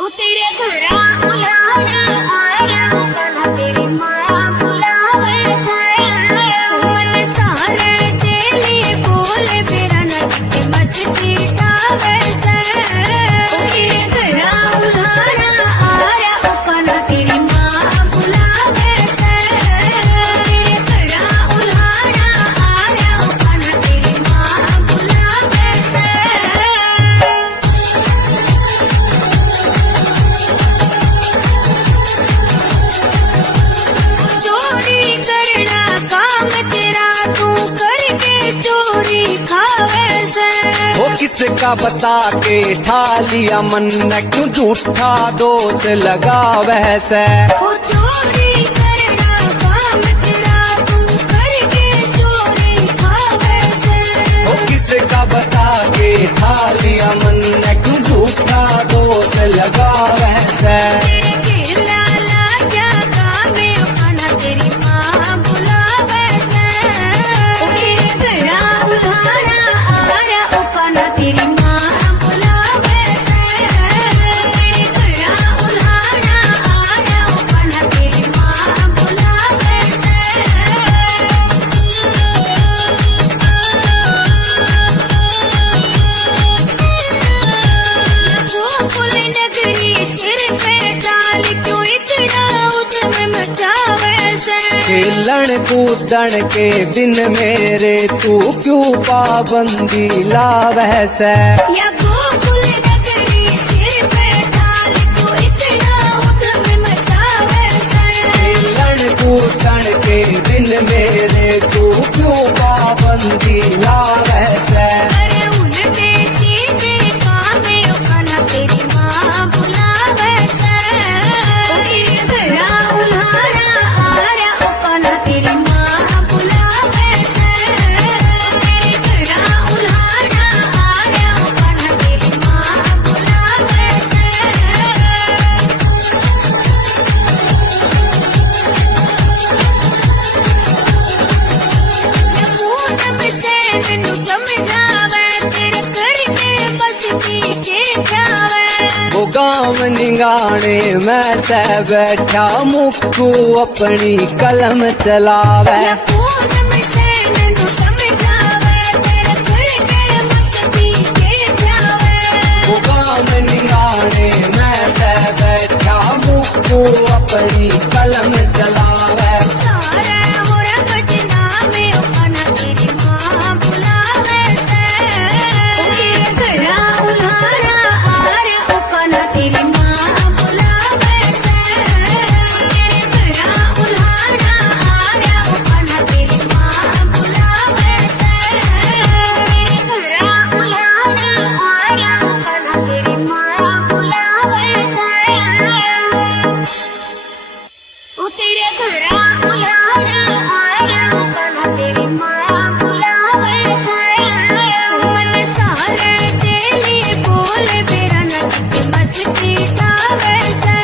ओ तेरे घरा उलाना आया कला तेरी माँ बुलावे मन सारे तेली बोले मेरा नट मस्ती तावे ओ तेरे घरा उलाना आया कला तेरी माँ बुलावे तेरे घरा उलाना आया कला तेरी माँ बुलावे चोरी करना काम तेरा तू करके चोरी खावे से वो किसका बता के ठा लिया मन न क्यों झूठा दोष लगा वैसे। ओ चोरी करना काम तेरा तू करके चोरी खावे से वो किसका बता के ठा लिया मन न क्यों झूठा दोष लगा वैसे। तेरे केला लाजा कामे खाना तेरी माँ बुलावे से ओ तेरे घरा उलाना आया ओ खाना तेरी माँ बुलावे से तेरे घरा उलाना आया ओ खाना तेरी माँ बुलावे से गोकुल नगरी सिर पे डाल क्यों इतना उद्यम मचावे से खेलन कूदन के दिन मेरे तू क्यों पाबंदी ला वैसे। या गोकुल नगरी सिर पे डाल क्यों इतना उद्यम मचावे से खेलन कूदन के दिन मेरे तू क्यों पाबंदी ला वैसे। अरे उनके सीधे कामे खाना तेरी माँ बुलावे से ओ तेरे घरा उलाना आया ओ खाना तेरी माँ बुलावे से तेरे घरा उलाना आया ओ खाना तेरी माँ बुलावे से पूनम से मैनू समझावे तेरे करके बस पीछे जावे वो गाँव निगाने मैं से बैठा मुक्कू अपनी कलम चलावे। या पूनम से मैनू समझावे तेरे करके बस पीछे जावे वो गाँव निगाने मैं से बैठा मुक्कू अपनी कलम चलावे। सारे मोरा बजना में ओ खाना तेरी माँ बुलावे से ओ तेरे घरा उलाना आया ओ खाना तेरी माँ बुलावे से तेरे घरा उलाना आया ओ खाना तेरी माँ बुलावे से तेरे घरा उलाना आया ओ खाना तेरी माँ बुलावे से ओ तेरे घरा उलाना आया ओ खाना तेरी माँ बुलावे से मन सारे तेली बोले मेरा नट मस्ती तावे से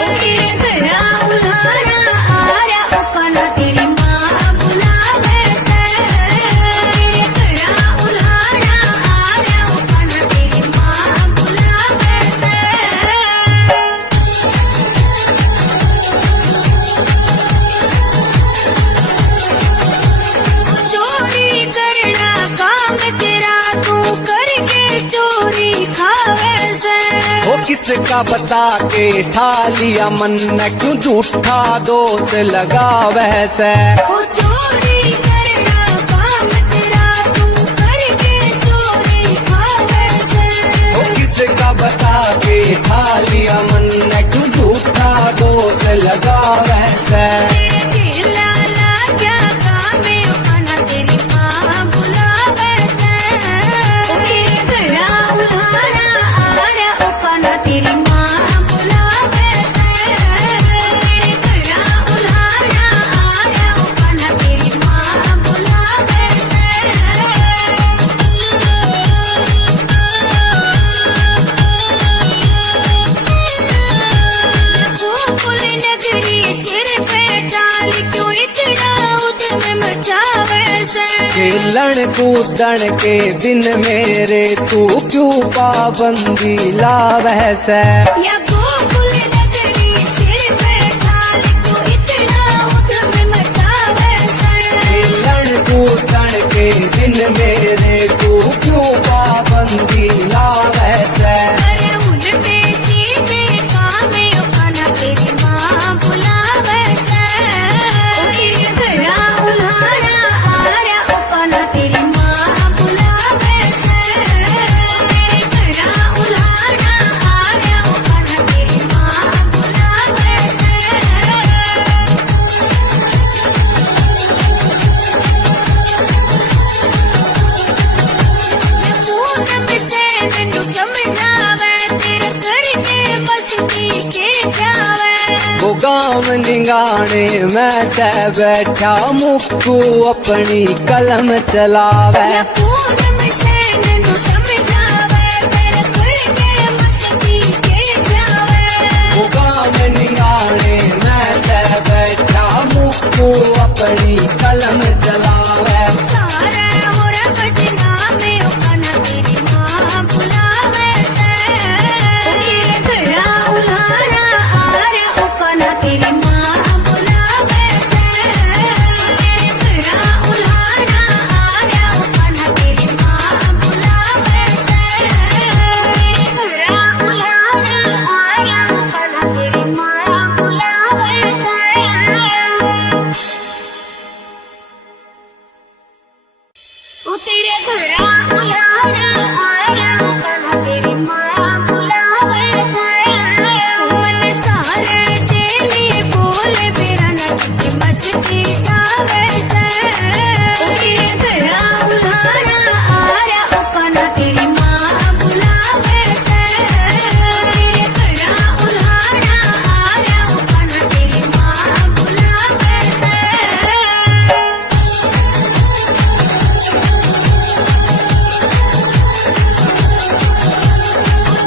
ओ तेरे घरा उलाना आया ओ खाना तेरी माँ बुलावे से तेरे घरा उलाना आया ओ खाना तेरी माँ बुलावे से चोरी करना काम तेरा तू करके चोरी खावे से वो किसका बता के ठा लिया मन न क्यों झूठा दोष लगा वैसे। ओ चोरी करना काम तेरा तू करके चोरी खावे से वो किसका बता के ठा लिया मन न क्यों झूठा दोष लगा वैसे। तेरे केला लाजा कामे खाना तेरी माँ बुलावे से ओ तेरे घरा उलाना आया ओ खाना तेरी माँ बुलावे से तेरे घरा उलाना आया ओ खाना खेलन कूदन के दिन मेरे तू क्यों पाबंदी लावह से। या गोकुल नगरी सिर पे ढाल तू इतना उधम मचावे से। खेलन कूदन के दिन मेरे तू क्यों पाबंदी लावह से। अरे उल्टे सीधे काम उखाना तेरी माँ बुलावे से। तेरे घरा उल्हाड़ा आरा उखाना तेरी माँ बुलावे से। तेरे घरा उल्हाड़ा आरा उखाना तेरी माँ बुलावे से। पूनम से मैनू समझावे तेरे करके बसती के जावे। वो गाँव निगाने मैं से बैठा मुक्कू अपनी कलम चलावे। या पूनम से मैनू समझावे तेरे करके बसती के जावे। वो गाँव निगाने मैं से बैठा मुक्कू अपनी कलम चलावे। सारे होरा बदनामे उखाना तेरी माँ बुलावे से। तेरे घरा उल्हाड़ा आरा उखाना तेरी माँ बुलावे से। तेरे घरा उल्हाड़ा आरा उखाना तेरी माँ बुलावे से। तेरे घरा उल्हाड़ा आरा उखाना तेरी माँ बुलावे से। ओ तेरे घरा उल्हाड़ा आरा उखाना तेरी माँ बुलावे से। मन सारे तेली बोल मेरा नच मस्ती गावे से। ओ तेरे घरा उल्हाड़ा आरा उखाना तेरी माँ बुलावे से। तेरे घरा उल्हाड़ा आरा उखाना तेरी माँ बुलावे से।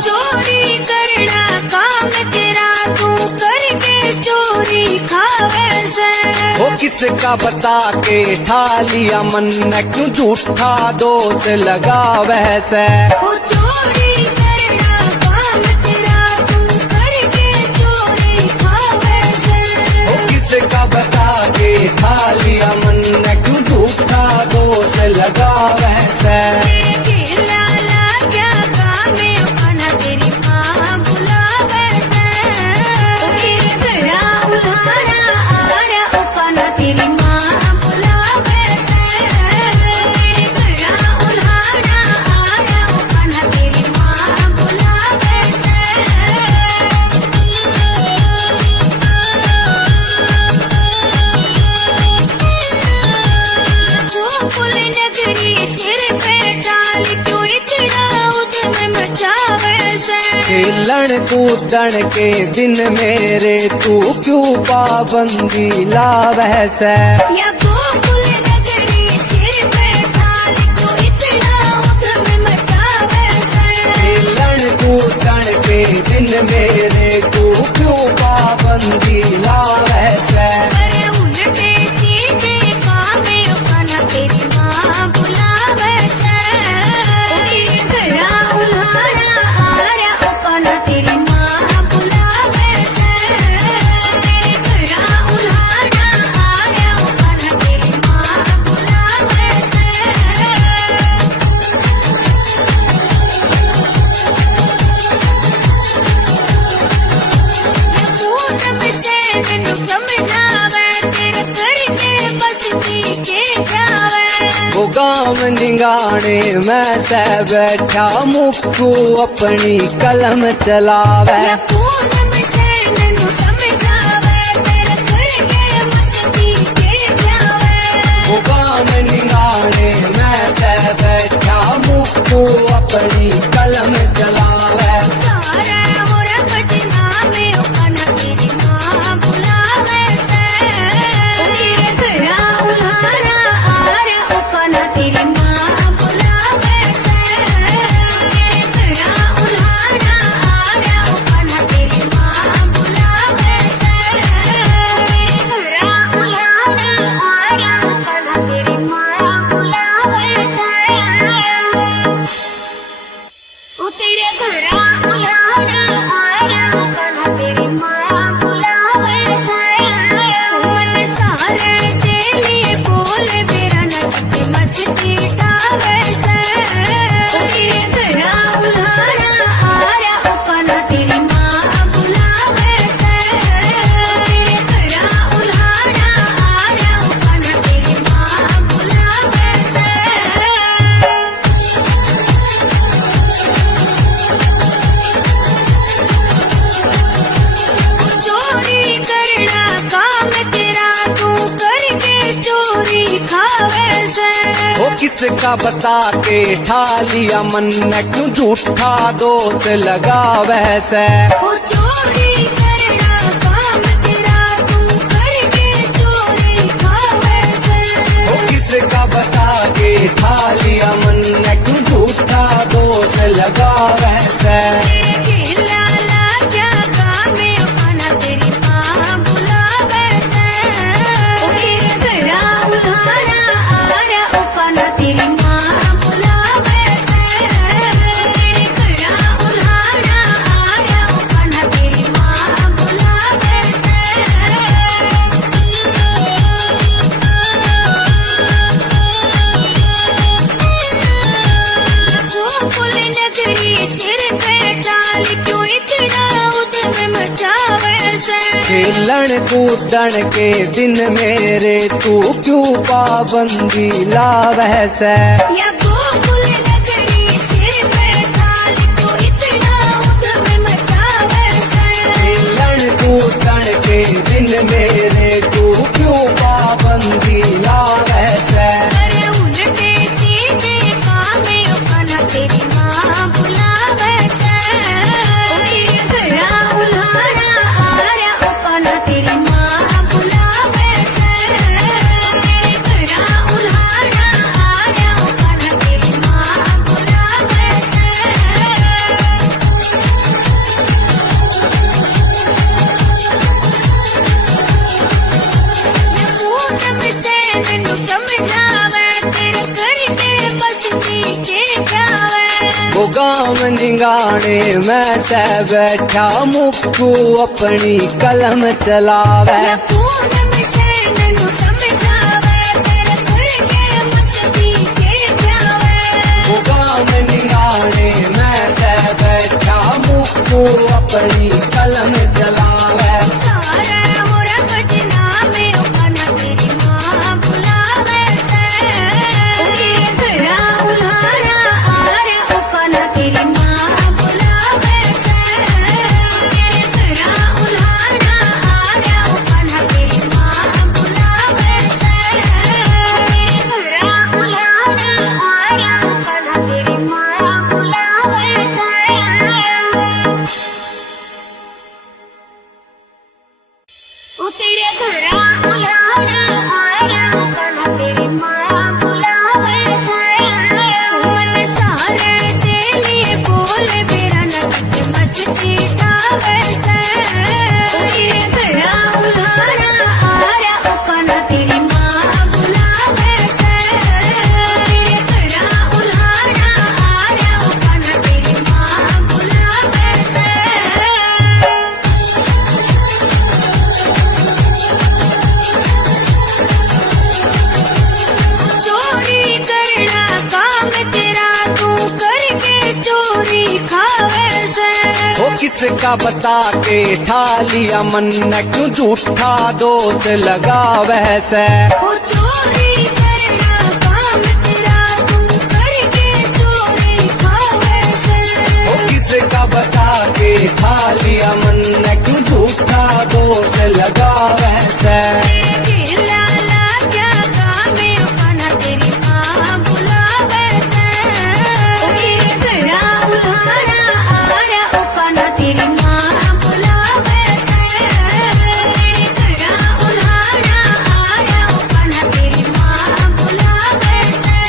चोरी करना काम तेरा तू करके चोरी खावे से। वो किसका बता के ठा लिया मन न क्यों झूठा दोष लगावे से। ओ चोरी करना काम तेरा तू करके चोरी खावे से। वो किसका बता के ठा लिया मन न क्यों झूठा दोष लगावे से। तेरे लाला क्या काम उखाना तेरी माँ बुलावे से। तेरे घरा उल्हाड़ा आरा उखाना तेरी माँ बुलावे से। तेरे घरा उल्हाड़ा आरा उखाना तेरी माँ बुलावे से। गोकुल नगरी सिर पे डाल क्यों इतना उधम मचावे से। खेलन कूदन के दिन मेरे तू क्यों पाबंदी लावह से। या गोकुल नगरी सिर पे डाल क्यों इतना उधम मचावे से। खेलन कूदन के दिन मेरे तू क्यों पाबंदी लावह से। अरे उल्टे सीधे काम उखाना तेरी माँ बुलावे से। तेरे घरा उल्हाड़ा आरा उखाना तेरी माँ बुलावे से। तेरे घरा उल्हाड़ा आरा उखाना तेरी माँ बुलावे से। पूनम से मैनू समझावे तेरे करके बसती के जावे। वो गाँव निगाने मैं से बैठा मुक्कू अपनी कलम चलावे। या पूनम से मैनू समझावे तेरे करके मस्ती के जावे। वो गाँव निगाने मैं से बैठा मुक्कू अपनी कलम चलावे। सारे होरा बदनामे उखाना तेरी माँ बुलावे से। तेरे घरा उल्हाड़ा आरा उखाना तेरी माँ बुलावे से। तेरे घरा उल्हाड़ा आरा उखाना तेरी माँ बुलावे से। तेरे घरा उल्हाड़ा आरा उखाना तेरी माँ बुलावे किसका बता के ठा लिया मन क्यों झूठा दोष लगा वैसे वो चोरी करना काम तेरा तू करके चोरी खा वैसे वो किसका बता के ठा लिया मन क्यों झूठा दोष लगा वैसे तेरे लाला जागा में आना तेरी माँ बुला वैसे तेरे घरा उल्हाड़ा आ रहा उपाना तेरी माँ बुला वैसे तेरे घरा उल्हाड़ा आ रहा उपाना तेरी माँ बुला वैसे गोकुल नगरी सिर पे डाल क्यों इतना उद्यम मचावे से खेलन कूदन के दिन मेरे तू क्यों पाबंदी ला वैसे या गोकुल नगरी सिर पे डाल क्यों इतना उद्यम मचावे से खेलन कूदन के दिन मेरे तू क्यों पाबंदी ला वैसे अरे उल्टे सीधे काम उपाना तेरी माँ बुलावे से तेरे घरा उल्हाड़ा आ रहा उपाना तेरी माँ बुलावे से तेरे घरा उल्हाड़ा आ रहा उपाना तेरी माँ बुलावे से पूनम से मैनू समझावे तेरे करके बस नीचे जावे वो गाँव निगाने मैं से बैठा मुक्कू अपनी कलम चलावे या पूनम से मैनू समझावे तेरे करके बस नीचे जावे वो गाँव निगाने मैं से बैठा मुक्कू अपनी कलम चलावे सारे हो रखना में उपाना तेरी माँ बुलावे से तेरे घरा उल्हाड़ा आ रहा उपाना तेरी माँ बुलावे से तेरे घरा उल्हाड़ा आ रहा उपाना तेरी माँ बुलावे से तेरे घरा उल्हाड़ा आ रहा उपाना तेरी माँ बुलावे से ओ तेरे घरा उल्हाड़ा आ रहा उपाना तेरी माँ बुलावे से मन सारे तेली बोल मेरा नगद मस्ती गावे से तेरे घरा उल्हाड़ा आ रहा उपाना तेरी माँ बुलावे से तेरे घरा उल्हाड़ा आ रहा उपाना तेरी माँ बुलावे से चोरी करना काम तेरा तू करके चोरी खावे से वो किसका बता के ठा लिया मन क्यों झूठा दोष लगा वैसे वो चोरी करना काम तेरा तू करके चोरी खावे से वो किसका बता के ठा लिया मन क्यों झूठा दोष लगा वैसे तेरे लाला जागा में उपाना तेरी माँ बुलावे से तेरे घरा उल्हाड़ा आ रहा उपाना तेरी माँ बुलावे से तेरे घरा उल्हाड़ा आ रहा उपाना तेरी माँ बुलावे से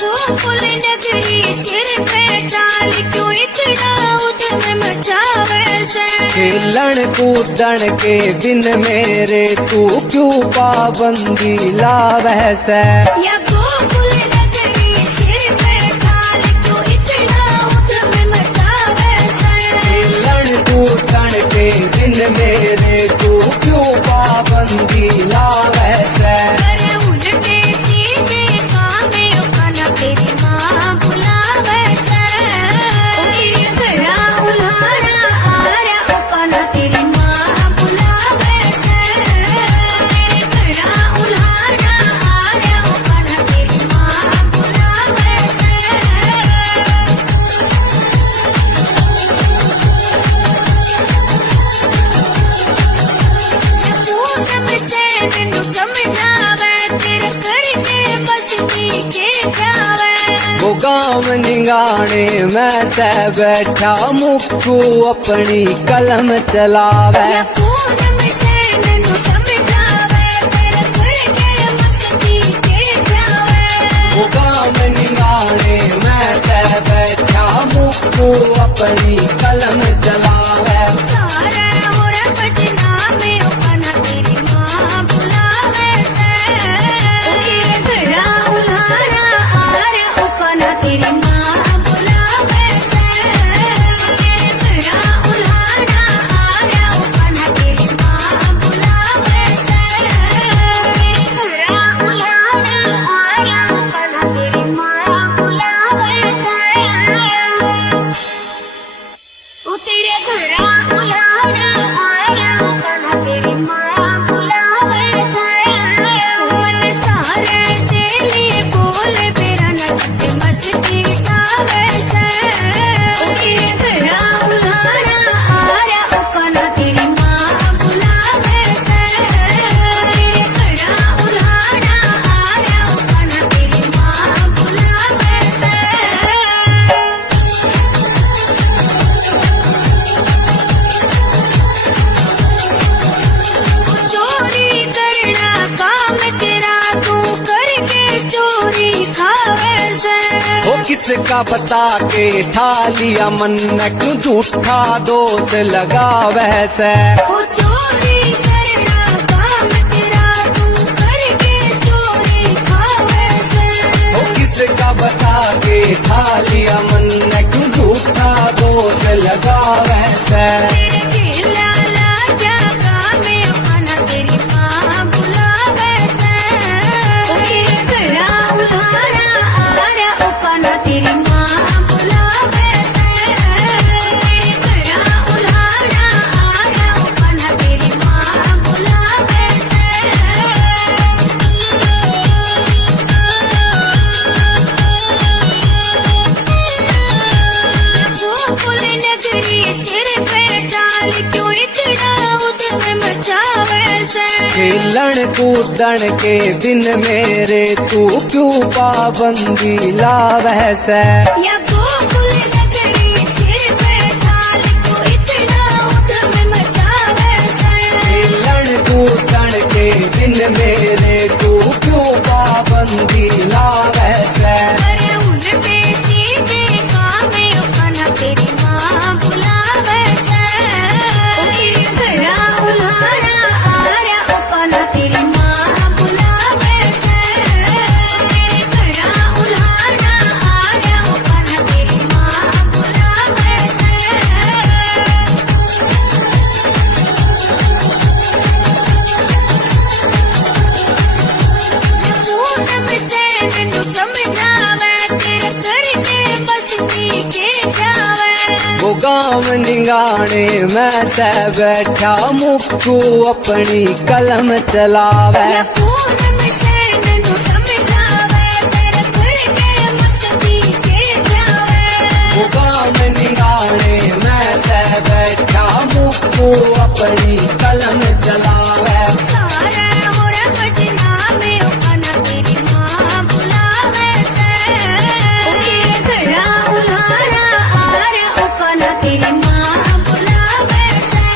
गोकुल नगरी सिर पे डाल क्यों इतना उद्यम मचावे से खेलन कूदन के दिन मेरे तू क्यों पाबंदी ला वैसे या गोकुल नगरी सिर पे डाल क्यों इतना उद्यम मचावे से खेलन कूदन के दिन मेरे तू क्यों पाबंदी ला वैसे अरे उल्टे सीधे काम उपाना तेरी माँ बुलावे से तेरे घरा उल्हाड़ा आ रहा उपाना तेरी माँ बुलावे से तेरे घरा उल्हाड़ा आ रहा उपाना गाँव निगाने मैं से बैठा मुक्कू अपनी कलम चलावे या पूनम से नैनू समझावे तेरे घर के मस्ती के जावे वो गाँव निगाने मैं से बैठा मुक्कू अपनी कलम चलावे सारे होरा बदनामे अपना तेरी माँ बुलावे से तेरे घर उल्हाड़ा आरे अपना तेरी माँ बुलावे से तेरे घर उल्हाड़ा आरे अपना तेरी माँ बुलावे से तेरे घर उल्हाड़ा आरे अपना तेरी माँ बुलावे से ओ तेरे घर उल्हाड़ा आया अपना तेरी माँ बुलावे से मन सारे तेली बोल मेरा नट मस्ती आवे से ओ तेरे घर उल्हाड़ा आया अपना तेरी माँ बुलावे से तेरे घर उल्हाड़ा आया अपना तेरी माँ बुलावे से चोरी करना काम तेरा तू करके चोरी खावे से वो किसका बता के ठा लिया मन क्यों झूठा दोष लगा वैसे ओ चोरी करना काम तेरा तू करके चोरी खावे से वो किसका बता के ठा लिया मन क्यों झूठा दोष लगा वैसे तेरे खेला लाजा में अपना तेरी माँ बुलावे से ओ तेरे घर उल्हाड़ा आया अपना तेरी माँ बुलावे से तेरे घर उल्हाड़ा आया अपना तेरी माँ बुलावे से गोकुल नगरी सिर पे डाल क्यों इतना उद्यम मचावे से खेलन कूदन के दिन मेरे तू क्यों पाबंदी ला वैसे या गोकुल नगरी सिर पे डाल क्यों इतना उद्यम मचावे से खेलन कूदन के दिन मेरे तू क्यों पाबंदी ला वैसे अरे उन पे सीधे काम अपना तेरी माँ बुलावे से ओ तेरे घर उल्हाड़ा आया अपना तेरी माँ बुलावे से तेरे घर उल्हाड़ा आया अपना तेरी माँ बुलावे से पूनम से नैनू समझावे तेरे घर के बस्ती के जावे वो गाँव निगाने मैं से बैठा मुक्कू अपनी कलम चलावे या पूनम से नैनू समझावे तेरे घर के मस्ती के जावे वो गाँव निगाने मैं से बैठा मुक्कू अपनी कलम चलावे सारे होरा बदनामे अपना तेरी माँ बुलावे से तेरे घर उल्हाड़ा आया अपना तेरी माँ बुलावे से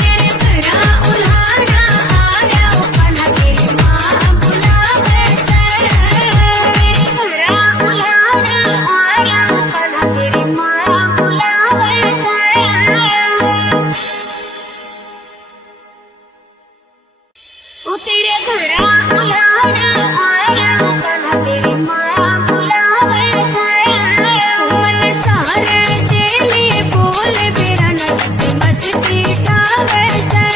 तेरे घर उल्हाड़ा आया अपना तेरी माँ बुलावे से तेरे घर उल्हाड़ा आया अपना तेरी माँ बुलावे से ओ तेरे घर उल्हाड़ा आया अपना तेरी माँ बुलावे से मन सारे तेली बोल मेरा नट मस्ती आवे से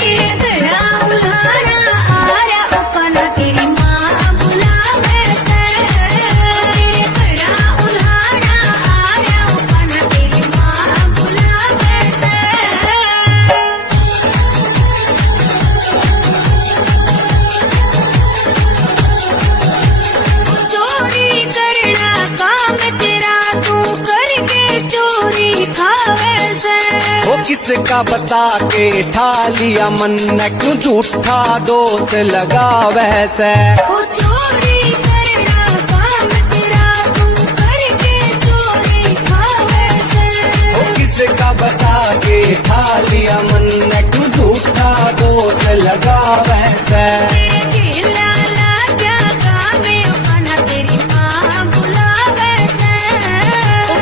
तेरे घर उल्हाड़ा आया अपना तेरी माँ बुलावे से तेरे घर उल्हाड़ा आया अपना तेरी माँ बुलावे से किसका बता के ठा लिया मन क्यों झूठा दोष लगा वैसे ओ चोरी करना काम तेरा लिया मन तू झूठा दोष लगावे से तेरे लाला क्या गावे अपना तेरी माँ बुलावे से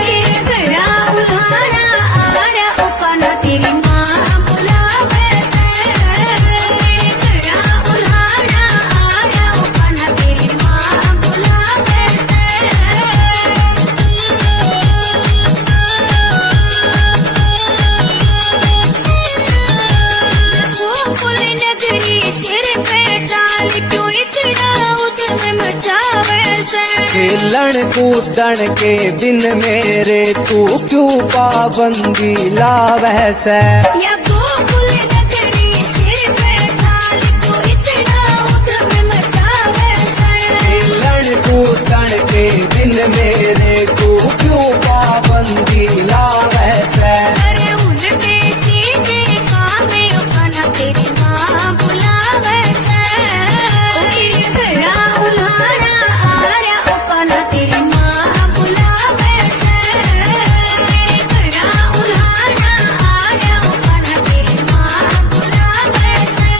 तेरे घरा उल्हाड़ा आरा अपना तेरी माँ बुलावे से तेरे घरा उल्हाड़ा आरा अपना तेरी माँ बुलावे से गोकुल नगरी सिर पे डाल क्यों इतना उधम मचावे से खेलन कूदन के दिन मेरे तू क्यों पाबंदी लावे से या गोकुल नगरी सिर पे डाल क्यों इतना उधम मचावे से खेलन कूदन के दिन मेरे तू क्यों पाबंदी लावे से अरे उल्टे सीधे कामे अपना तेरी माँ बुलावे से तेरे घरा उल्हाड़ा आरा अपना तेरी माँ बुलावे से तेरे घरा उल्हाड़ा आरा अपना तेरी माँ बुलावे से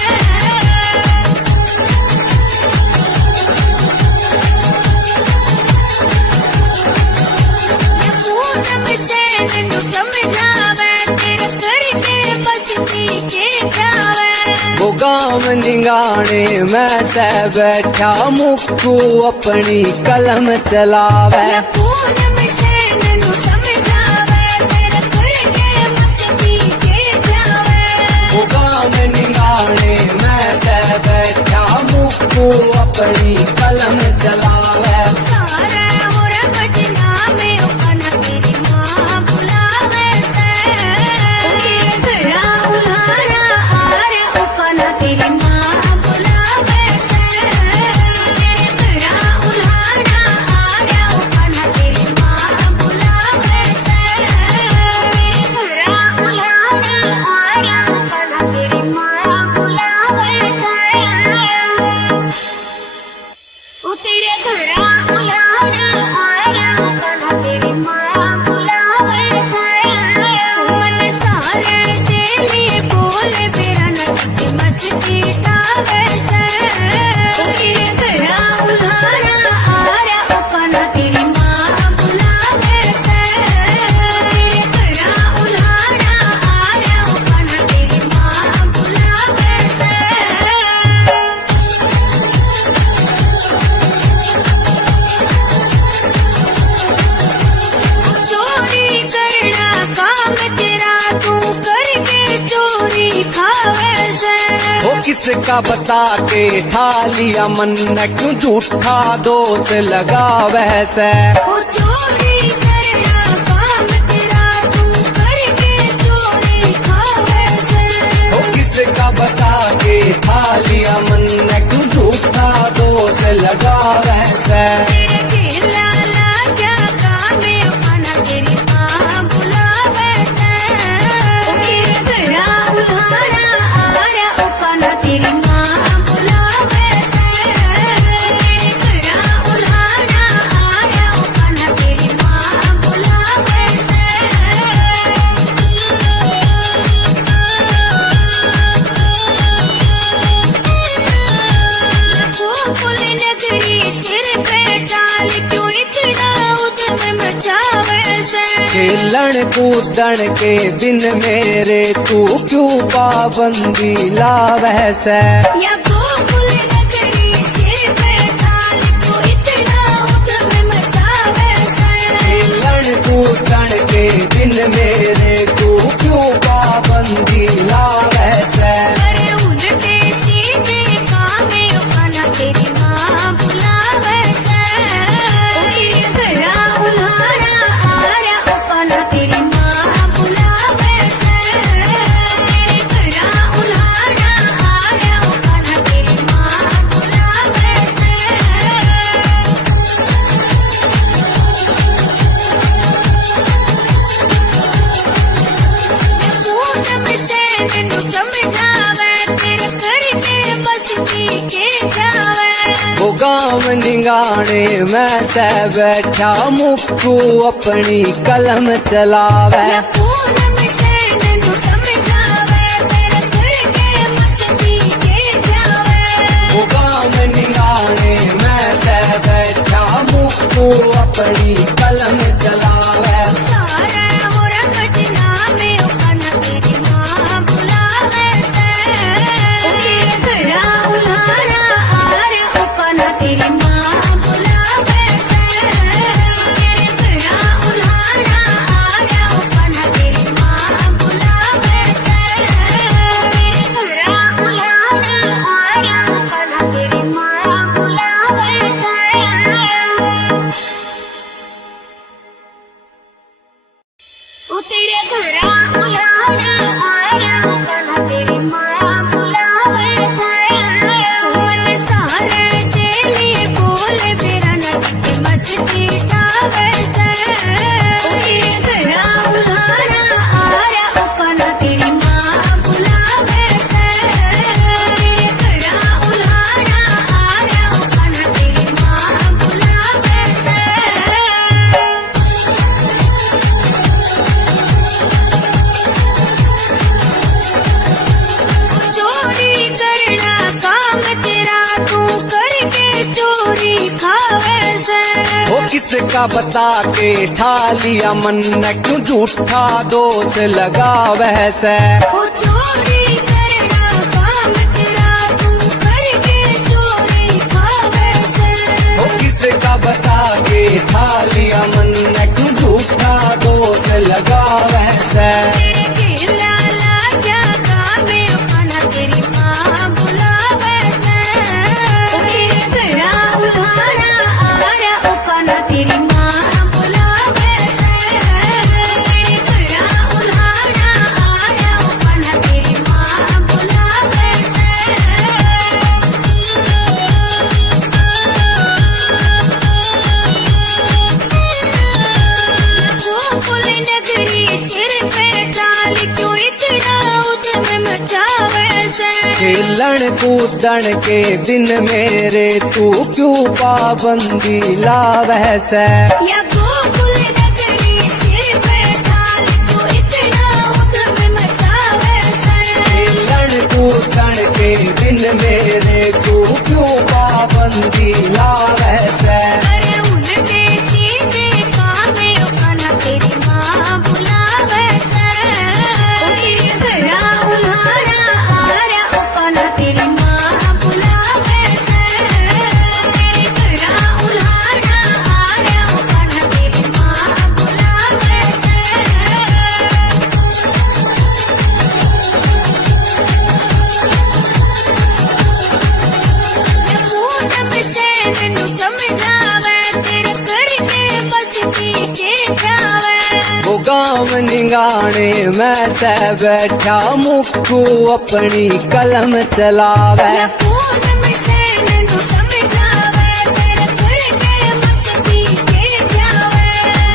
पूनम से नन्नू समझावे तेरे करके बसती के जावे वो गाँव निगाने मैं से बैठा मुक्कू अपनी कलम चलावे या पूनम से नन्नू समझावे तेरे करके बसती के जावे वो गाँव निगाने मैं से बैठा मुक्कू अपनी कलम चलावे सारे होरा बजना में अपना तेरी माँ बुलावे से तेरे घरा उल्हाड़ा आरा अपना तेरी माँ बुलावे से तेरे घरा उल्हाड़ा आरा अपना तेरी माँ बुलावे से तेरे घरा उल्हाड़ा आरा अपना तेरी माँ बुलावे से ओ तेरे घरा उल्हाड़ा आरा अपना तेरी माँ बुलावे से मन सारे तेली बोले मेरा नट मस्ती तावे से ओ तेरे घरा उल्हाड़ा आरा अपना तेरी माँ बुलावे से तेरे घरा उल्हाड़ा आरा अपना तेरी माँ बुलावे से चोरी करना काम तेरा तू करके चोरी खावे से वो किसका बता के ठा लिया मन क्यों झूठा दोष लगावे से ओ चोरी करना काम तेरा तू करके चोरी खावे से वो किसका बता के ठा लिया मन क्यों झूठा दोष लगावे से तेरे लाला क्या गावे अपना तेरी माँ बुलावे से तेरे घरा उल्हाड़ा आरा अपना तेरी माँ बुलावे से तेरे घरा उल्हाड़ा आरा अपना तेरी माँ बुलावे से गोकुल नगरी सिर पे डाल क्यों इतना उधम मचावे से खेलन कूदन के दिन मेरे तू क्यों पाबंदी लावे से या गोकुल नगरी सिर पे डाल क्यों इतना उधम मचावे से खेलन कूदन के दिन मेरे तू क्यों पाबंदी लावे से अरे उल्टे सीधे कामे अपना तेरी माँ बुलावे से तेरे घरा उल्हाड़ा आरा अपना तेरी माँ बुलावे से तेरे घरा उल्हाड़ा आरा अपना तेरी माँ बुलावे से पूनम से नन्नू समझावे तेरे करके बसती के जावे वो गाँव निगाने मैं से बैठा मुक्कू अपनी कलम चलावे या पूनम से नन्नू समझावे अपनी कलम चलावे सारे हो रंगना में उकन तेरी माँ बुलावे से तेरे घरा उल्हाड़ा आर उकन तेरी माँ बुलावे से तेरे घरा उल्हाड़ा आर उकन तेरी माँ बुलावे से तेरे घरा उल्हाड़ा आर उकन तेरी माँ बुलावे से ओ तेरे घरा उल्हाड़ा आया कल तेरी माँ बुलावे से मन सारे तेली बोल मेरा नट मस्ती तावे से ओ तेरे घरा उल्हाड़ा आया कल तेरी माँ बुलावे से तेरे घरा उल्हाड़ा आया कल तेरी माँ बुलावे से चोरी करना काम तेरा तू करके चोरी खावे से वो किसका बता के ठा लिया मन क्यों झूठा दोष लगावे से ओ चोरी करना काम तेरा तू करके चोरी खावे से वो किसका बता के ठा लिया मन क्यों झूठा दोष लगावे से तेरे केला लाजा कामे अपना तेरी माँ बुलावे से ओ तेरे घरा उल्हाड़ा आया अपना तेरी माँ बुलावे से तेरे घरा उल्हाड़ा आया अपना तेरी माँ बुलावे से गोकुल नगरी सिर पे डाल क्यों इतना उद्यम मचावे से खेलन कूदन के दिन मेरे तू क्यों पाबंदी लावे से या गोकुल नगरी सिर पे डाल क्यों इतना उद्यम मचावे से खेलन कूदन के दिन मेरे तू क्यों पाबंदी लावे से अरे उनके सीधे कामे अपना तेरी माँ बुलावे से ओ तेरे घरा उल्हाड़ा आया अपना तेरी माँ बुलावे से तेरे घरा उल्हाड़ा आया अपना तेरी माँ बुलावे से पूनम से नैनू समझावे तेरे करके बसती के जावे वो गाँव निगाने मैं से बैठा मुक्कू अपनी कलम चलावे या पूनम से नैनू समझावे तेरे करके बसती के जावे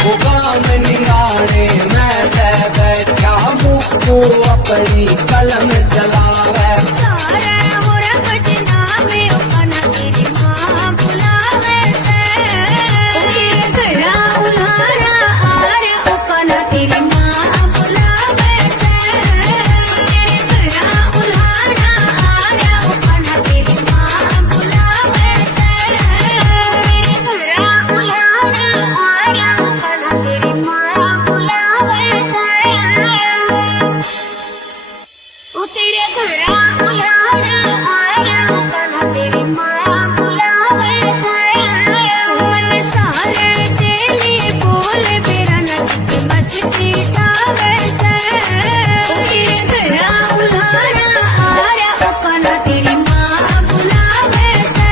वो गाँव निगाने मैं से बैठा मुक्कू अपनी कलम चलावे सारे हो रंगना में अपना तेरी माँ बुलावे से ओ तेरे घरा उल्हाड़ा आया अपना तेरी माँ बुलावे से तेरे घरा उल्हाड़ा आया अपना तेरी माँ बुलावे से तेरे घरा उल्हाड़ा आया अपना तेरी माँ बुलावे से ओ तेरे घरा उल्हाड़ा आया कल तेरी माँ बुलावे से मन सारे तेली बोल मेरा नट मस्ती तावे से ओ तेरे घरा उल्हाड़ा आया कल तेरी माँ बुलावे से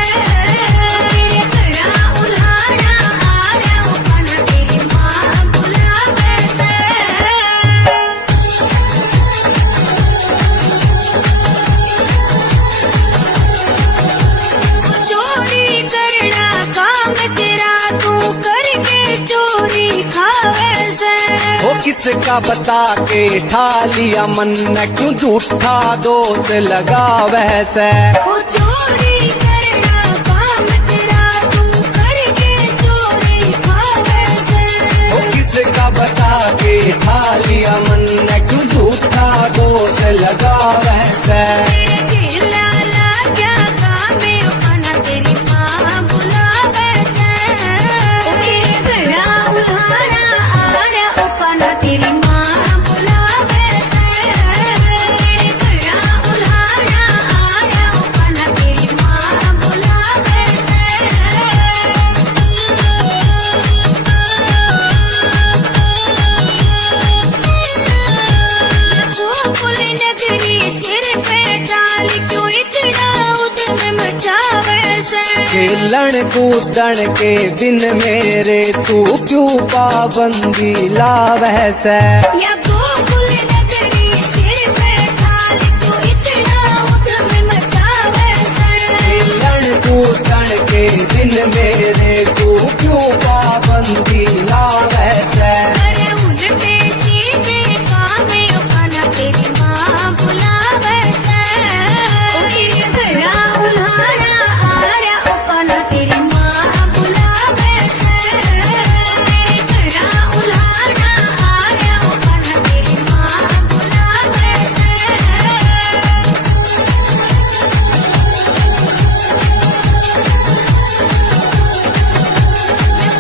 तेरे घरा उल्हाड़ा आया कल तेरी माँ बुलावे से चोरी करना काम तेरा तू करके चोरी खावे से वो किसका बता के ठा लिया मन क्यों झूठा दोष लगावे से ओ चोरी करना काम तेरा तू करके चोरी खावे से वो किसका बता के ठा लिया मन क्यों झूठा दोष लगावे से तेरे केला लाजा कामे अपना तेरी माँ बुलावे से ओ तेरे खेलन कूदन के दिन मेरे तू क्यों पाबंदी लावे से। या गोकुल नगरी सिर पे थाल तू इतना उधम मचावे से। खेलन कूदन के दिन मेरे तू क्यों पाबंदी लावे से। अरे उल्टे सीधे कामे अपना तेरी माँ बुलावे से। तेरे घरा उल्हाड़ा आरा अपना तेरी माँ बुलावे से। तेरे घरा उल्हाड़ा आरा अपना तेरी माँ बुलावे से।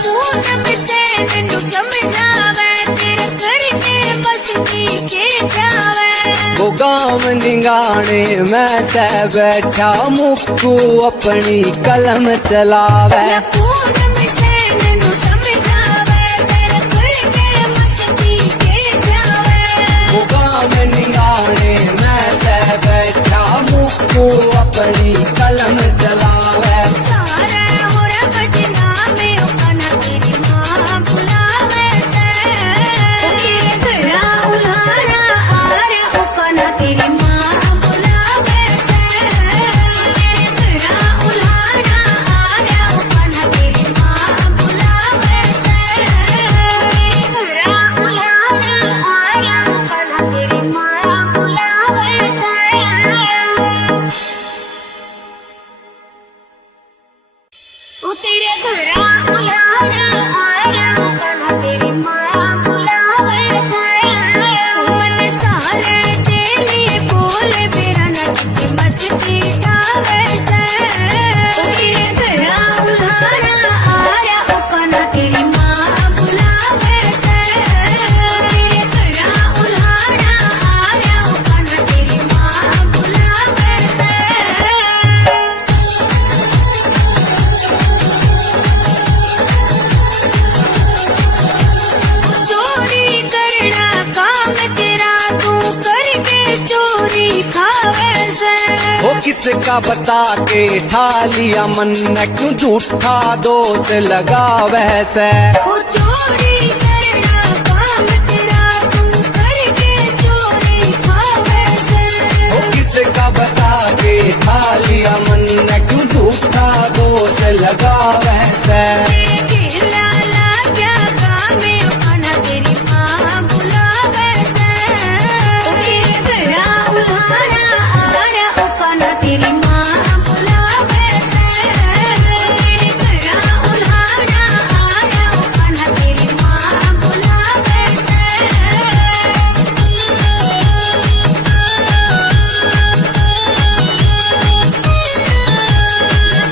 पूनम से नन्नू समझावे तेरे करके मस्ती के जावे। वो गाँव निगाने मैं से बैठा मुक्कू अपनी कलम चलावे। पूनम से नन्नू समझावे तेरे करके मस्ती के जावे। वो गाँव निगाने मैं से बैठा मुक्कू अपनी कलम चलावे। सारे होरा बदनामे अपना तेरी माँ बुलावे से। तेरे घरा उल्हाड़ा आरा अपना तेरी माँ बुलावे से। तेरे घरा उल्हाड़ा आरा अपना तेरी माँ बुलावे से। तेरे घरा उल्हाड़ा आरा अपना तेरी माँ बुलावे से। तेरे घरा उल्हाड़ा आरा अपना तेरी माँ बुलावे से। मन सारे तेली बोल मेरा नच मस्ती गावे से। तेरे घरा उल्हाड़ा आरा अपना तेरी माँ बुलावे से। तेरे घरा उल्हाड़ा आरा अपना तेरी माँ बुलावे से। चोरी करना काम तेरा तू करके चोरी खावे से। वो किसका बता के ठा लिया मन क्यों झूठा दोष लगावे से। वो चोरी करना काम तेरा तू करके चोरी खावे से। वो किसका बता के ठा लिया मन क्यों झूठा दोष लगावे से। तेरे लाला क्या कामे अपना तेरी माँ बुलावे से। तेरे घरा उल्हाड़ा आरा अपना तेरी माँ बुलावे से। तेरे घरा उल्हाड़ा आरा अपना तेरी माँ बुलावे से।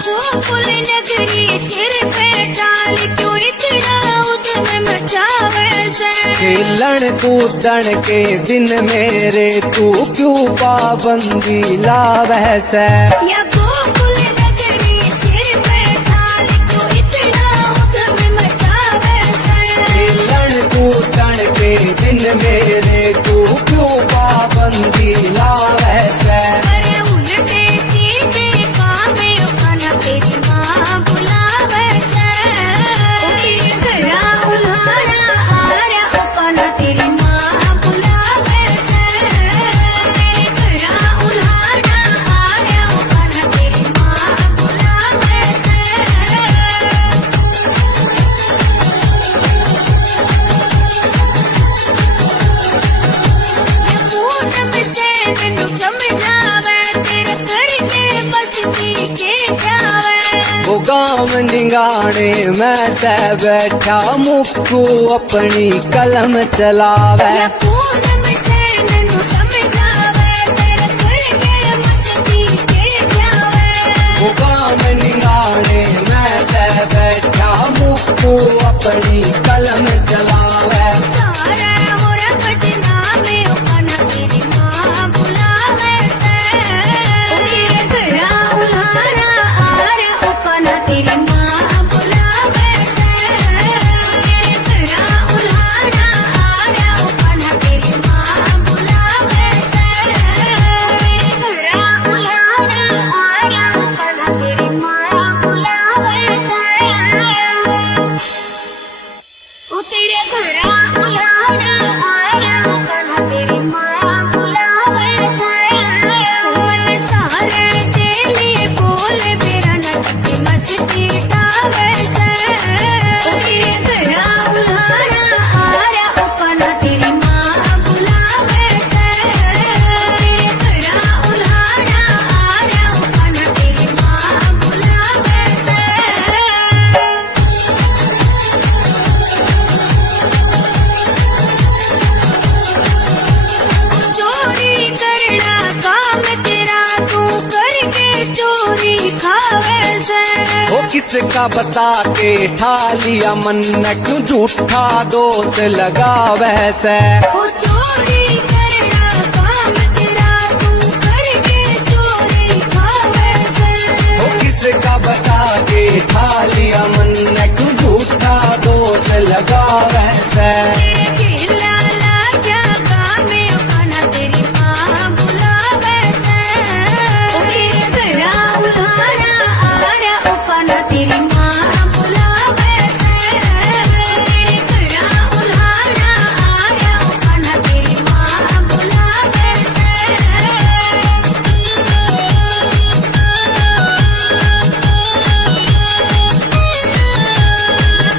गोकुल नगरी सिर पे डाल क्यों इतना उधम मचावे से। खेलन कूदन के दिन मेरे तू क्यों पाबंदी लावे से। या गोकुल नगरी सिर पे डाल क्यों इतना उधम मचावे से। खेलन कूदन के दिन मेरे तू क्यों पाबंदी लावे से। अरे उल्टे सीधे कामे अपना तेरी माँ बुलावे से। तेरे घरा उल्हाड़ा आरा अपना तेरी माँ बुलावे से। तेरे घरा उल्हाड़ा आरा अपना तेरी माँ बुलावे से। पूनम से नन्नू समझावे तेरे करके मस्ती के जावे। वो गाँव निगाने मैं से बैठा मुक्कू अपनी कलम चलावे। पूनम से नन्नू समझावे तेरे करके मस्ती के जावे। वो गाँव निगाने मैं से बैठा मुक्कू अपनी कलम चलावे। सारे होरा बदनामे अपना तेरी माँ बुलावे से। तेरे घरा उल्हाड़ा आरा अपना तेरी माँ बुलावे से। तेरे घरा उल्हाड़ा आरा अपना तेरी माँ बुलावे से। तेरे घरा उल्हाड़ा आरा अपना तेरी माँ बुलावे किसका बता के ठा लिया मन क्यों झूठा दोष लगा वैसे वो चोरी करना काम तेरा तू करके चोरी खावे से वो किसका बता के ठा लिया मन क्यों झूठा दोष लगा वैसे लाला क्या काम है खाना तेरी माँ बुलावे से घरा उल्हाड़ा आ रहा खाना तेरी माँ बुलावे से घरा उल्हाड़ा आ रहा खाना तेरी माँ बुलावे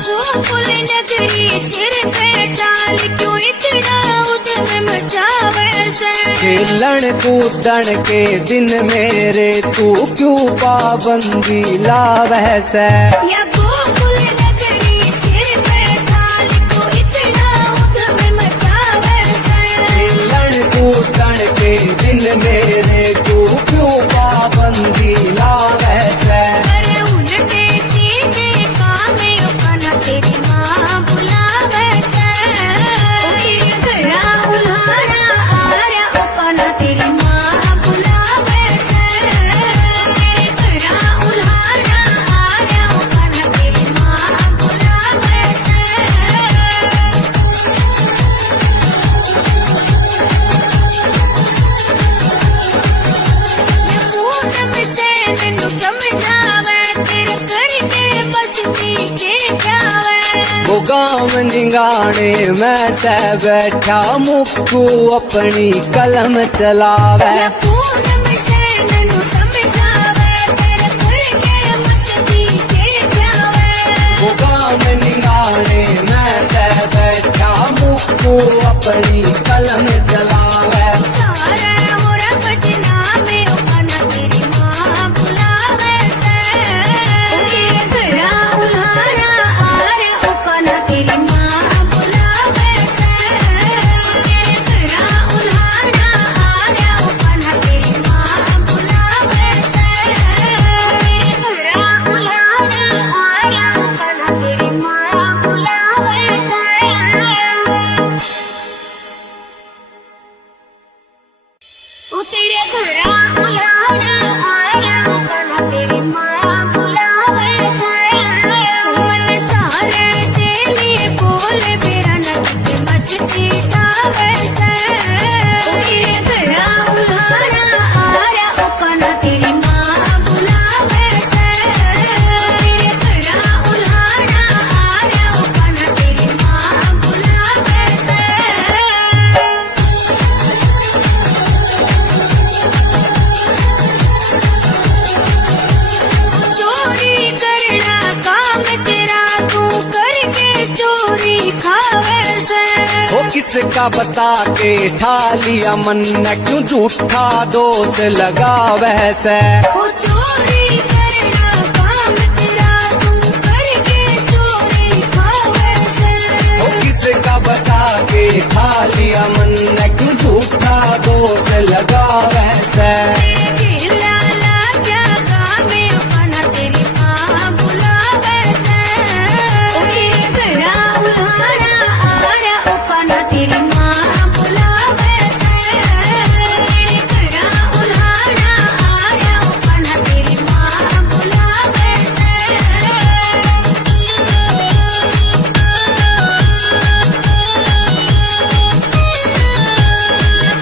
गोकुल नगरी सिर पे डाल क्यों इतना उधम मचावे से खेलन कूदन के दिन मेरे तू क्यों पाबंदी ला वैसे या गोकुल नगरी सिर पे डाल क्यों इतना उधम मचावे से खेलन कूदन के दिन मेरे तू क्यों पाबंदी ला वैसे अरे उल्टे सीधे काम है खाना तेरी माँ बुलावे से घरा उल्हाड़ा आ रहा खाना तेरी माँ बुलावे से घरा उल्हाड़ा आ रहा खाना तेरी माँ बुलावे से पूनम से मैनू समझावे तेरे करके बसती के जावे वो गाँव निगाने मैं सह बैठा मुक्कू अपनी कलम चलावे पूनम से मैनू समझावे तेरे करके बसती के जावे वो गाँव निगाने मैं सह बैठा मुक्कू अपनी कलम चलावे सारा मोरा बजना में खाना तेरी माँ बुलावे से घरा उल्हाड़ा आ रहा खाना तेरी माँ बुलावे से घरा उल्हाड़ा आ रहा खाना तेरी माँ बुलावे से घरा उल्हाड़ा आ रहा खाना तेरी माँ बुलावे से ओ तेरे घरा उल्हाड़ा आ रहा खाना तेरी माँ बुलावे से मन सारे तेली बोल मेरा नट मस्ती आवे से तेरे घरा उल्हाड़ा आ रहा खाना तेरी माँ बुलावे से तेरे घरा उल्हाड़ा आ रहा खाना तेरी माँ बुलावे से चोरी करना काम तेरा तू करके चोरी खावे से वो किसका बता के ठा लिया मन क्यों झूठा दोष लगा वैसे वो चोरी करना काम तेरा तू करके चोरी खावे से वो किसका बता के ठा लिया मन क्यों झूठा दोष लगा वैसे लाला क्या काम है खाना तेरी माँ बुलावे से घरा उल्हाड़ा आ रहा खाना तेरी माँ बुलावे से घरा उल्हाड़ा आ रहा खाना तेरी माँ बुलावे से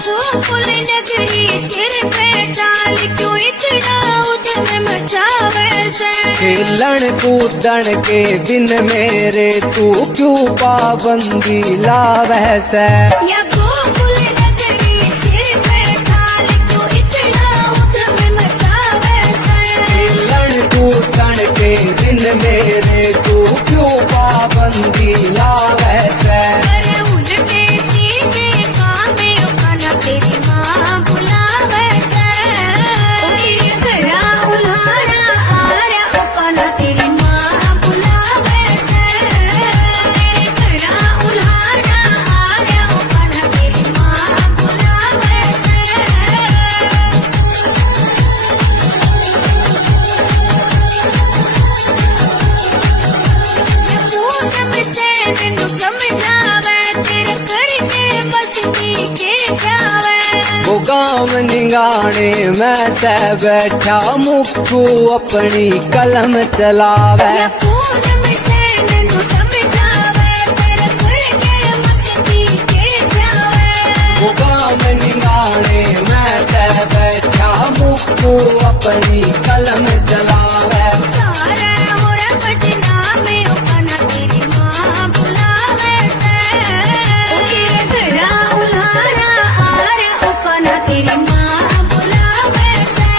गोकुल नगरी सिर पे डाल क्यों इतना उधम मचावे से खेलन कूदन के दिन मेरे तू क्यों पाबंदी ला वैसे या गोकुल नगरी सिर पे डाल क्यों इतना उधम मचावे से खेलन कूदन के दिन मेरे तू क्यों पाबंदी ला वैसे अरे उल्टे सीधे काम है खाना तेरी माँ बुलावे से घरा उल्हाड़ा आ रहा खाना तेरी माँ बुलावे से घरा उल्हाड़ा आ रहा खाना तेरी माँ बुलावे से गाँव निगाने मैं से बैठा मुक्कू अपनी कलम चलावे या पूनम सैन नु समझावे तेरे खुल के मस्ती के जावे वो गाँव निगाने मैं से बैठा मुक्कू अपनी कलम चलावे सारे मोरा पटना में अपना तेरी माँ बुलावे से ओके घरा उल्हाड़ा आर अपना तेरी माँ बुलावे से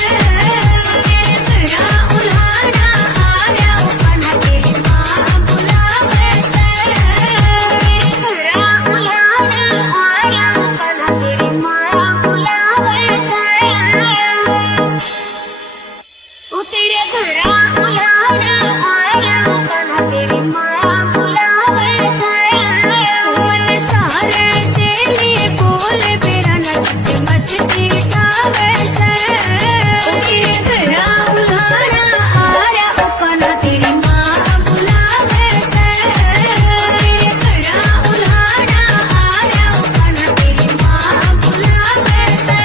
ओके घरा उल्हाड़ा आर अपना तेरी माँ बुलावे से ओके घरा उल्हाड़ा आर अपना तेरी माँ बुलावे से ओ तेरे घरा उल्हाड़ा आया अपना तेरी माँ बुलावे से मन सारे तेली बोल बेरा नट मस्ती गावे से ओ तेरे घरा उल्हाड़ा आया अपना तेरी माँ बुलावे से तेरे घरा उल्हाड़ा आया अपना तेरी माँ बुलावे से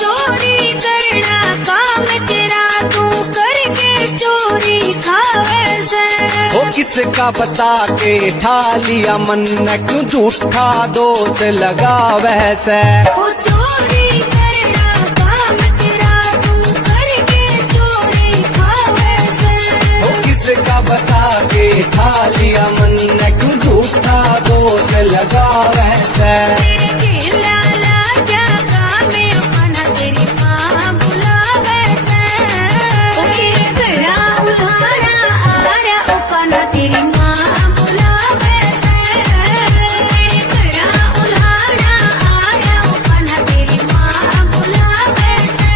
चोरी करना काम तेरा तू करके चोरी खावे से वो किसका बता के ठा लिया मन क्यों झूठा दोष लगा वैसे ओ चोरी करना काम तेरा तू करके चोरी खावे से वो किसका बता के ठा लिया मन क्यों झूठा दोष लगा वैसे तेरे लाला जागा में अपना तेरी माँ बुलावे से ओ तेरे घरा उल्हाड़ा आरा अपना तेरी माँ बुलावे से तेरे घरा उल्हाड़ा आरा अपना तेरी माँ बुलावे से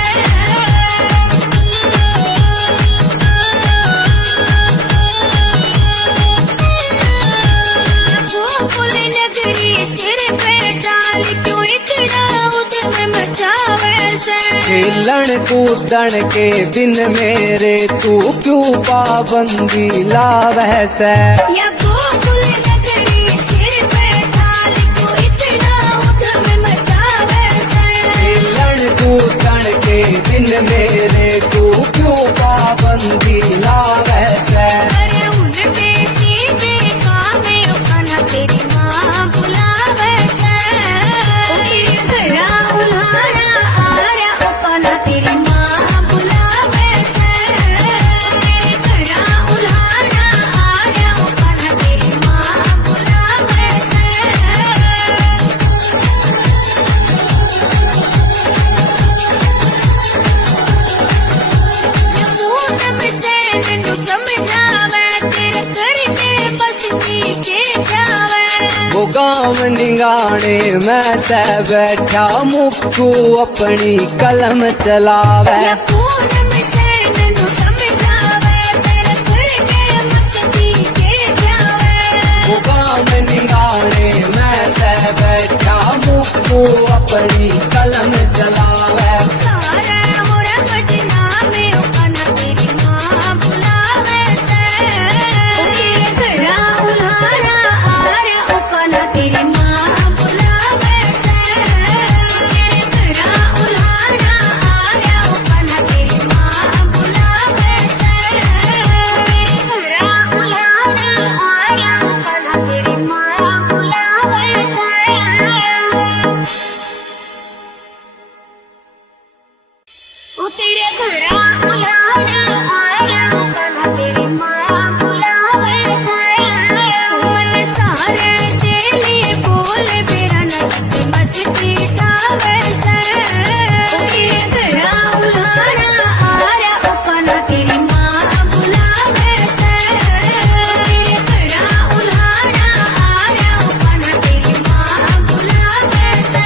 गोकुल नगरी सिर पे डाल क्यों इतना उधम मचावे से खेलन कूदन के दिन मेरे तू क्यों पाबंदी ला वैसे या गोकुल नगरी सिर पे डाल क्यों इतना उधम मचावे से खेलन कूदन के दिन मेरे तू क्यों पाबंदी ला वैसे अरे उनके सीधे काम अपना तेरी माँ बुलावे से ओ तेरे घरा उल्हाड़ा आरा अपना तेरी माँ बुलावे से तेरे घरा उल्हाड़ा आरा अपना तेरी माँ बुलावे से पूनम सैन नु समझावे तेरे करके मस्ती के जावे वो गाँव निगाने मैं से बैठा मुक्कू अपनी कलम चलावे या पूनम सैन नु समझावे तेरे करके मस्ती के जावे वो गाँव निगाने मैं से बैठा मुक्कू अपनी कलम चलावे सारे मोरा पटना में अपना तेरी माँ बुलावे से ओके घरा उल्हाड़ा आर अपना तेरी माँ बुलावे से ओके घरा उल्हाड़ा आर अपना तेरी माँ बुलावे से ओके घरा उल्हाड़ा आर अपना तेरी माँ बुलावे से ओ तेरे घरा उल्हाड़ा आया अपना तेरी माँ बुलावे से मन सारे तेली बोल बेरा नट मस्ती गावे से ओ तेरे घरा उल्हाड़ा आया अपना तेरी माँ बुलावे से तेरे घरा उल्हाड़ा आया अपना तेरी माँ बुलावे से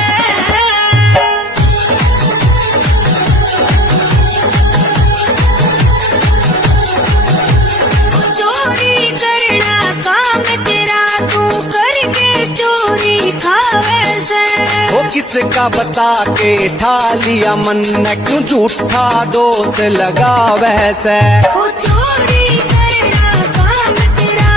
किसका बता के ठा लिया मन क्यों झूठा दोष लगा वैसे ओ चोरी करना काम तेरा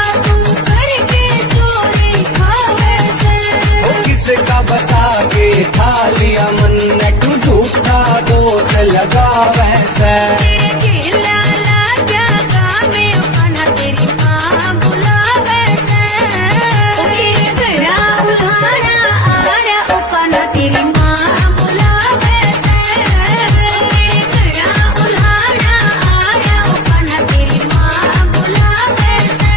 लगावे से खेला लागा गामे अपना तेरी माँ बुलावे से घरा उल्हाड़ा आरा अपना तेरी माँ बुलावे से घरा उल्हाड़ा आरा अपना तेरी माँ बुलावे से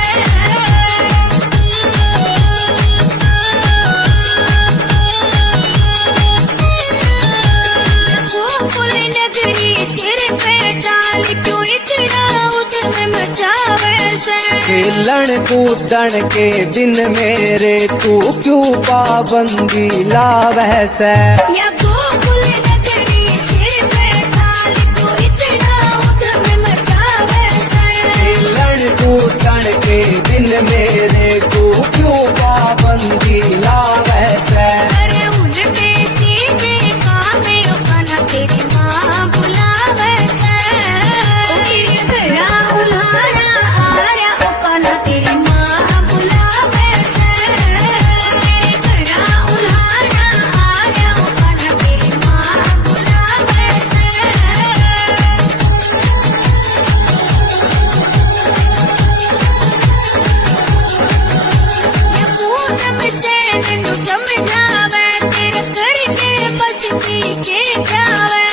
गोकुल नगरी सिर पे डाल क्यों इतना उधम मचावे से खेलन कूदन के दिन मेरे तू क्यों पाबंदी लावे से या गोकुल नगरी सिर पे डाल क्यों इतना उधम मचावे से खेलन कूदन के दिन मेरे तू क्यों पाबंदी लावे से अरे उल्टे सीधे कामे अपना तेरी माँ बुलावे से घरा उल्हाड़ा आरा अपना तेरी माँ बुलावे से घरा उल्हाड़ा आरा अपना तेरी माँ बुलावे से पूनम से नैनू समझावे तेरे करके बस पी के जावे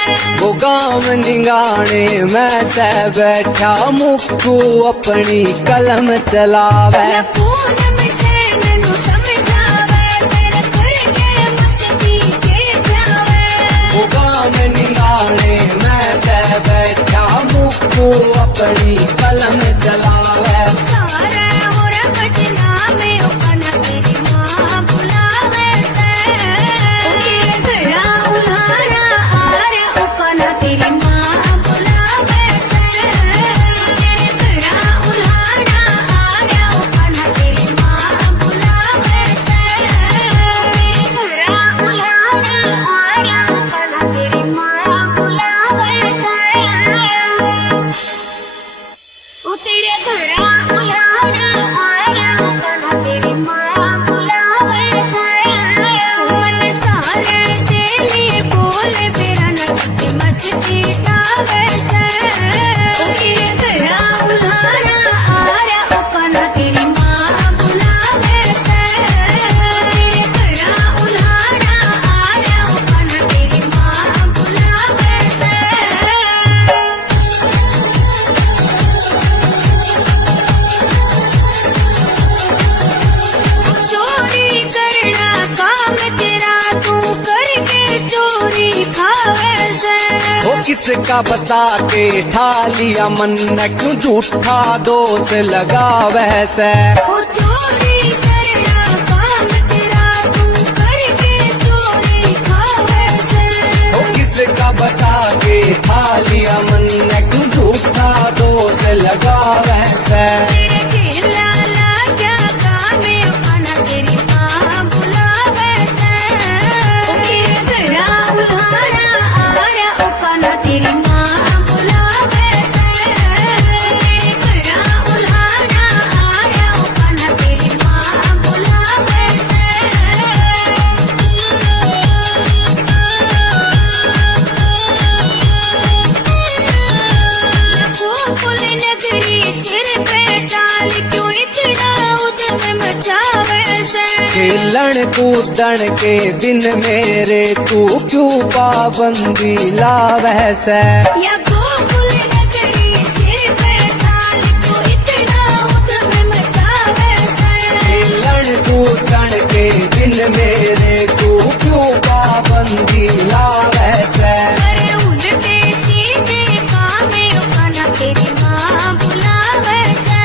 वो गाँव निगाने मैं से बैठा मुक्कू अपनी कलम चलावे पूनम से नैनू समझावे तेरे करके बस पी के जावे वो गाँव निगाने मैं से बैठा मुक्कू अपनी कलम चलावे सारे और बजना में अपना तेरी माँ बुलावे से घरा उल्हाड़ा आरा अपना तेरी माँ बुलावे से घरा उल्हाड़ा आरा अपना तेरी माँ बुलावे से घरा उल्हाड़ा आरा अपना तेरी माँ बुलावे से ओ तेरे घरा उल्हाड़ा आरा अपना तेरी माँ बुलावे से मन सारे तेली बोल मेरा नट मस्ती गावे से ओ तेरे घरा उल्हाड़ा आरा अपना तेरी माँ बुलावे से तेरे घरा उल्हाड़ा आरा अपना तेरी माँ बुलावे से चोरी करना काम तेरा तू करके चोरी खावे से वो किसका बता के ठा लिया मन क्यों झूठा दोष लगावे से ओ चोरी करना काम तेरा तू करके चोरी खावे से वो किसका बता के ठा लिया मन क्यों झूठा दोष लगावे से तेरे खेला लागा गामे अपना तेरी माँ बुलावे से घरा उल्हाड़ा आरा अपना तेरी माँ बुलावे से घरा उल्हाड़ा आरा अपना तेरी माँ बुलावे से गोकुल नगरी सिर पे डाल क्यों इतना उधम मचावे से खेलन कूदन के दिन मेरे तू क्यों पाबंदी लावे से या गोकुल नगरी सिर पे डाल क्यों इतना उधम मचावे से खेलन कूदन के दिन मेरे तू क्यों पाबंदी लावे से अरे उल्टे सीधे कामे अपना तेरी माँ बुलावे से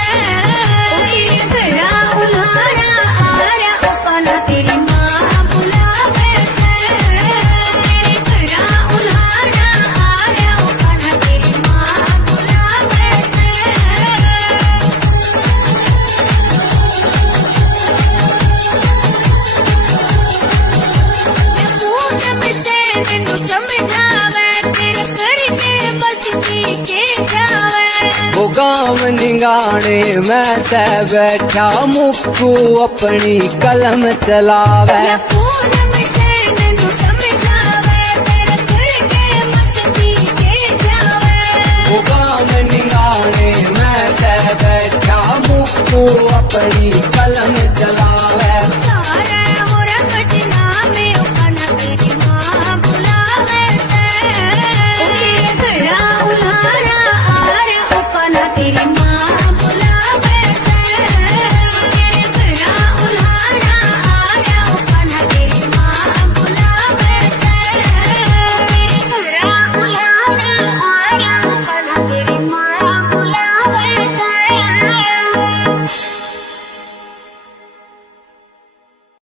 घरा उल्हाड़ा आरा अपना तेरी माँ बुलावे से घरा उल्हाड़ा आरा अपना तेरी माँ बुलावे से पूनम से नैनू समझावे तेरे करके बस पी के जावे वो गाँव निगाने मैं से बैठा मुक्कू अपनी कलम चलावे पूनम से नैनू समझावे तेरे करके मस्ती के पड़ी